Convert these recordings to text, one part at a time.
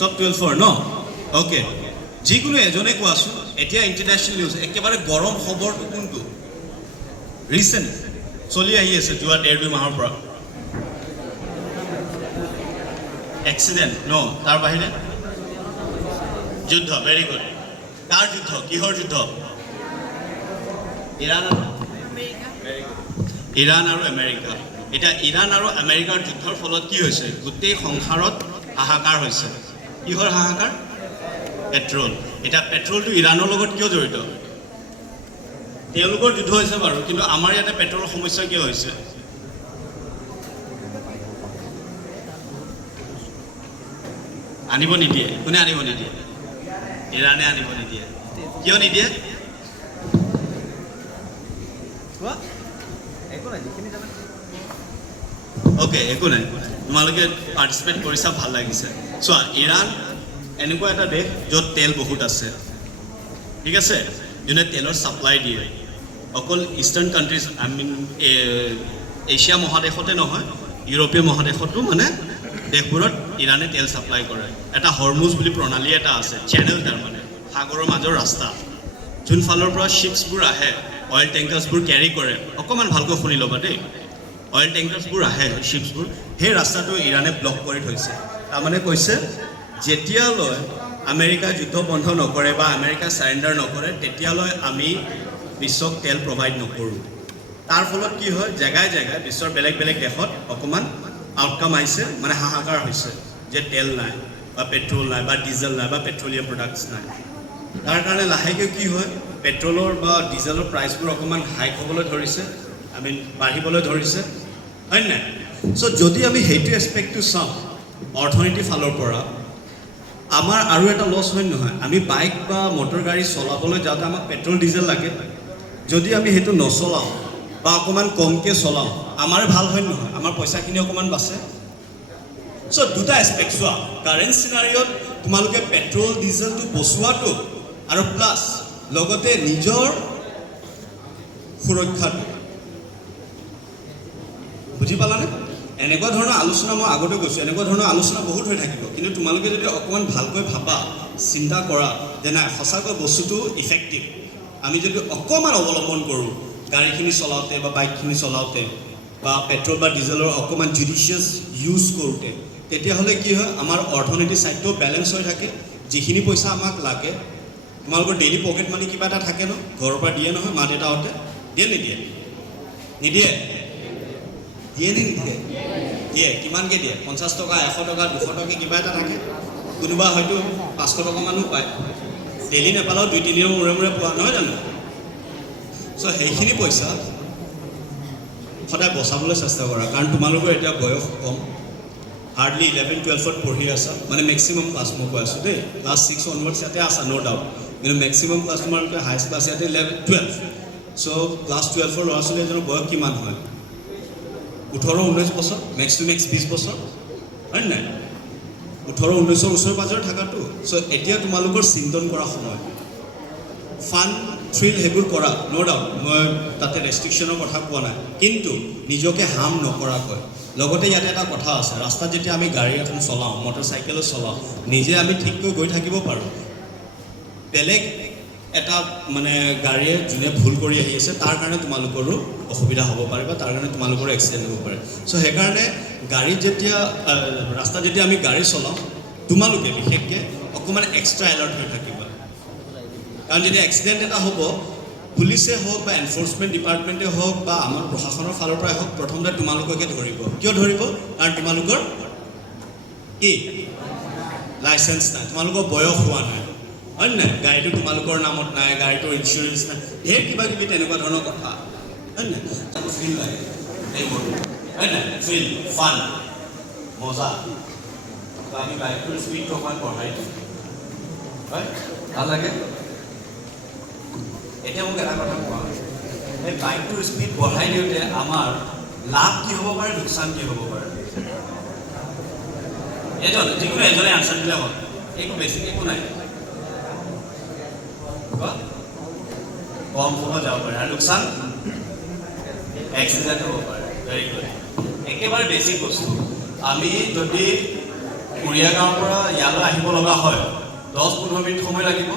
সব 12-4 ন ওকে যিকোনো এজনে কোৱাচোন এতিয়া ইণ্টাৰনেশ্যনেল নিউজ একেবাৰে গৰম খবৰটো কোনটো ৰিসেন্ট চলি আহি আছে যোৱা 1.5-2 মাহৰ পৰা এক্সিডেণ্ট ন তাৰ বাহিৰে যুদ্ধ ভেৰি গুড কাৰ যুদ্ধ কিহৰ যুদ্ধ ইৰাণ আৰু আমেৰিকা এটা ইৰাণ আৰু আমেৰিকাৰ যুদ্ধৰ ফলত কি হৈছে গোটেই সংসাৰত হাহাকাৰ হৈছে কিহৰ হাহাকাৰ পেট্ৰল এটা পেট্ৰলটো ইৰাণৰ লগত কিয় জড়িত তেওঁলোকৰ যুদ্ধ হৈছে বাৰু কিন্তু আমাৰ ইয়াতে পেট্ৰলৰ সমস্যা কিয় হৈছে আনিব নিদিয়ে কোনে আনিব নিদিয়ে ইৰাণে আনিব নিদিয়ে কিয় নিদিয়ে ওকে একো নাই তোমালোকে পাৰ্টিচিপেট কৰিছা ভাল লাগিছে চোৱা ইৰাণ এনেকুৱা এটা দেশ য'ত তেল বহুত আছে ঠিক আছে যোনে তেলৰ ছাপ্লাই দিয়ে অকল eastern countries I mean Asia মহাদেশতে নহয় ইউৰোপীয় মহাদেশতো মানে দেশবোৰত ইৰাণে তেল ছাপ্লাই কৰে এটা হৰমুজ বুলি প্ৰণালী এটা আছে চেনেল তাৰমানে সাগৰৰ মাজৰ ৰাস্তা যোনফালৰ পৰা শ্বিপছবোৰ আহে অইল টেংকাৰ্ছবোৰ কেৰি কৰে অকণমান ভালকৈ শুনি ল'বা দেই অইল টেংকাৰ্ছবোৰ আহে শ্বিপছবোৰ সেই ৰাস্তাটো ইৰাণে ব্লক কৰি থৈছে তাৰমানে কৈছে যেতিয়ালৈ আমেৰিকা যুদ্ধ বন্ধ নকৰে বা আমেৰিকা চাৰেণ্ডাৰ নকৰে তেতিয়ালৈ আমি বিশ্বক তেল প্ৰভাইড নকৰোঁ তাৰ ফলত কি হয় জেগাই জেগাই বিশ্বৰ বেলেগ বেলেগ দেশত অকণমান আউটকাম আহিছে মানে হাহাকাৰ হৈছে যে তেল নাই বা পেট্ৰল নাই বা ডিজেল নাই বা পেট্ৰলিয়াম প্ৰডাক্টছ নাই তাৰ কাৰণে লাহেকৈ কি হয় পেট্ৰলৰ বা ডিজেলৰ প্ৰাইচবোৰ অকণমান হাইক হ'বলৈ ধৰিছে আই মিন বাঢ়িবলৈ ধৰিছে হয় নাই চ' যদি আমি সেইটো এছপেক্টটো চাওঁ অৰ্থনীতিৰ ফালৰ পৰা আমাৰ আৰু এটা লছ হয় নহয় আমি বাইক বা মটৰ গাড়ী চলাবলৈ যাওঁতে আমাক পেট্ৰল ডিজেল লাগে যদি আমি সেইটো নচলাওঁ বা অকণমান কমকৈ চলাওঁ আমাৰ ভাল হয় নহয় আমাৰ পইচাখিনি অকণমান বাচে চ' দুটা এছপেক্ট চোৱা কাৰেণ্ট চিনাৰিঅ'ত তোমালোকে পেট্ৰল ডিজেলটো বচোৱাটো আৰু প্লাছ লগতে নিজৰ সুৰক্ষাটো বুজি পালানে এনেকুৱা ধৰণৰ আলোচনা মই আগতে কৈছোঁ এনেকুৱা ধৰণৰ আলোচনা বহুত হৈ থাকিব কিন্তু তোমালোকে যদি অকণমান ভালকৈ ভাবা চিন্তা কৰা যে নাই সঁচাকৈ বস্তুটো ইফেক্টিভ আমি যদি অকণমান অৱলম্বন কৰোঁ গাড়ীখিনি চলাওঁতে বা বাইকখিনি চলাওঁতে বা পেট্ৰল বা ডিজেলৰ অকণমান জুডিচিয়াছ ইউজ কৰোঁতে তেতিয়াহ'লে কি হয় আমাৰ অৰ্থনীতিৰ ছাইডটো বেলেঞ্চ হৈ থাকে যিখিনি পইচা আমাক লাগে তোমালোকৰ ডেইলি পকেট মানি কিবা এটা থাকে ন ঘৰৰ পৰা দিয়ে নহয় মা দেউতাহঁতে দিয়ে নিদিয়ে নিদিয়ে দিয়ে নে নিদিয়ে দিয়ে কিমানকৈ দিয়ে 50 টকা 100 টকা 200 টকা কিবা এটা থাকে কোনোবা হয়তো 500 টকামানো পায় ডেইলি নেপালেও 2-3 দিনৰ মূৰে মূৰে পোৱা নহয় জানো চ' সেইখিনি পইচা সদায় বচাবলৈ চেষ্টা কৰা কাৰণ তোমালোকৰ এতিয়া বয়স কম হাৰ্ডলি 11-12ত পঢ়ি আছা মানে মেক্সিমাম ক্লাছ মই কৈ আছোঁ দেই ক্লাছ 6 অনৱাৰ্ডছ ইয়াতে আছা ন' ডাউট কিন্তু মেক্সিমাম ক্লাছ তোমালোকে হায়েষ্ট ক্লাছ ইয়াতে 11-12 চ' ক্লাছ 12ৰ ল'ৰা ছোৱালী এজনৰ বয়স কিমান হয় 18-19 বছৰ মেক্স টু মেক্স 20 বছৰ হয় নাই 18-19ৰ ওচৰে পাজৰে থকাটো চ' এতিয়া তোমালোকৰ চিন্তন কৰা সময় ফান থ্ৰিল সেইবোৰ কৰা ন' ডাউট মই তাতে ৰেষ্ট্ৰিকশ্যনৰ কথা কোৱা নাই কিন্তু নিজকে হাৰ্ম নকৰাকৈ লগতে ইয়াতে এটা কথা আছে ৰাস্তাত যেতিয়া আমি গাড়ী এখন চলাওঁ মটৰচাইকেলো চলাওঁ নিজে আমি ঠিককৈ গৈ থাকিব পাৰোঁ বেলেগ এটা মানে গাড়ীয়ে যোনে ভুল কৰি আহি আছে তাৰ কাৰণে তোমালোকৰো অসুবিধা হ'ব পাৰে বা তাৰ কাৰণে তোমালোকৰো এক্সিডেণ্ট হ'ব পাৰে চ' সেইকাৰণে গাড়ীত যেতিয়া ৰাস্তাত যেতিয়া আমি গাড়ী চলাওঁ তোমালোকে বিশেষকৈ অকণমান এক্সট্ৰা এলাৰ্ট হৈ থাকিবা কাৰণ যেতিয়া এক্সিডেণ্ট এটা হ'ব পুলিচে হওক বা এনফৰ্চমেণ্ট ডিপাৰ্টমেণ্টে হওক বা আমাৰ প্ৰশাসনৰ ফালৰ পৰাই হওক প্ৰথমতে তোমালোককে ধৰিব কিয় ধৰিব কাৰণ তোমালোকৰ কি লাইচেঞ্চ নাই তোমালোকৰ বয়স হোৱা নাই হয় নাই গাড়ীটো তোমালোকৰ নামত নাই গাড়ীটোৰ ইঞ্চুৰেঞ্চ নাই ঢেৰ কিবা কিবি তেনেকুৱা ধৰণৰ কথা হয় নাই তাতো ফিল লাগে এইবোৰ হয় নাই ফিল ফান মজা আমি বাইকটোৰ স্পীডটো অকণমান বঢ়াই দিওঁ হয় ভাল লাগে এতিয়া মোক এটা কথা কোৱা এই বাইকটোৰ স্পীড বঢ়াই দিওঁতে আমাৰ লাভ কি হ'ব পাৰে লোকচান কি হ'ব পাৰে যিকোনো এজনে আনচাৰ দিলে হ'ল একো বেছি একো নাই কম সময় যাব পাৰে আৰু লোকচান এক্সিডেণ্ট হ'ব পাৰে ভেৰি গুড একেবাৰে বেছিক বস্তু আমি যদি কুৰিয়া গাঁৱৰ পৰা ইয়ালৈ আহিব লগা হয় 10-15 মিনিট সময় লাগিব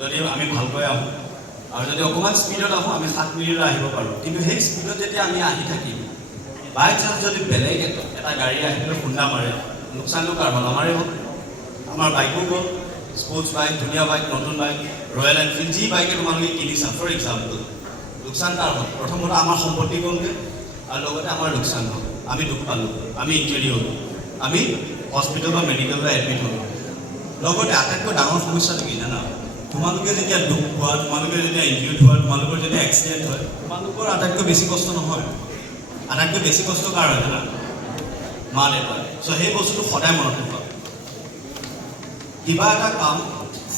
যদি আমি ভালকৈ আহোঁ আৰু যদি অকণমান স্পীডত আহোঁ আমি 7 মিনিটত আহিব পাৰোঁ কিন্তু সেই স্পীডত যেতিয়া আমি আহি থাকিম বাই চান্স যদি বেলেগ এটা গাড়ী আহি পেলাই খুন্দা মাৰে লোকচানটো কাৰ হ'ল আমাৰেই হ'ল আমাৰ বাইকো গ'ল স্পৰ্টছ বাইক ধুনীয়া বাইক নতুন বাইক ৰয়েল এনফিল্ড যি বাইকে তোমালোকে কিনিছা ফৰ এক্সাম্পল লোকচান কাৰ হ'ল প্ৰথম কথা আমাৰ সম্পত্তি গ'লগৈ আৰু লগতে আমাৰ লোকচান হ'ল আমি দুখ পালোঁ আমি ইনজুৰি হ'লোঁ আমি হস্পিটেল বা মেডিকেলত এডমিট হ'লোঁ লগতে আটাইতকৈ ডাঙৰ সমস্যাটো কি জানা তোমালোকে যেতিয়া দুখ পোৱা তোমালোকে যেতিয়া ইনজুৰি হোৱা তোমালোকৰ যেতিয়া এক্সিডেণ্ট হয় তোমালোকৰ আটাইতকৈ বেছি কষ্ট নহয় আটাইতকৈ বেছি কষ্ট কাৰ হয় জানা মা দেউতা চ' সেই বস্তুটো সদায় মনত ৰাখিবা কিবা এটা কাম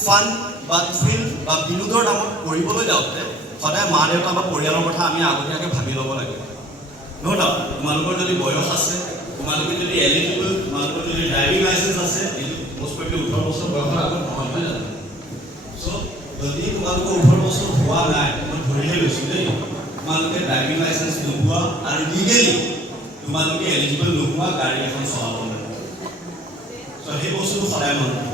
ফান বা থ্ৰিল বা বিনোদৰ নামত কৰিবলৈ যাওঁতে সদায় মা দেউতা বা পৰিয়ালৰ কথা আমি আগতীয়াকৈ ভাবি ল'ব লাগে ন' ডাউট তোমালোকৰ যদি বয়স আছে তোমালোকে যদি এলিজিবল তোমালোকৰ যদি ড্ৰাইভিং লাইচেঞ্চ আছে most probably 18 বছৰ বয়সৰ আগত নহয় জানো চ' যদি তোমালোকৰ 18 বছৰ হোৱা নাই মই ধৰিহে লৈছোঁ দেই তোমালোকে ড্ৰাইভিং লাইচেঞ্চ নোপোৱা আৰু লিগেলি তোমালোকে এলিজিবল নোপোৱা গাড়ী এখন চলাব নোৱাৰা চ' সেই বস্তুটো সদায় মনত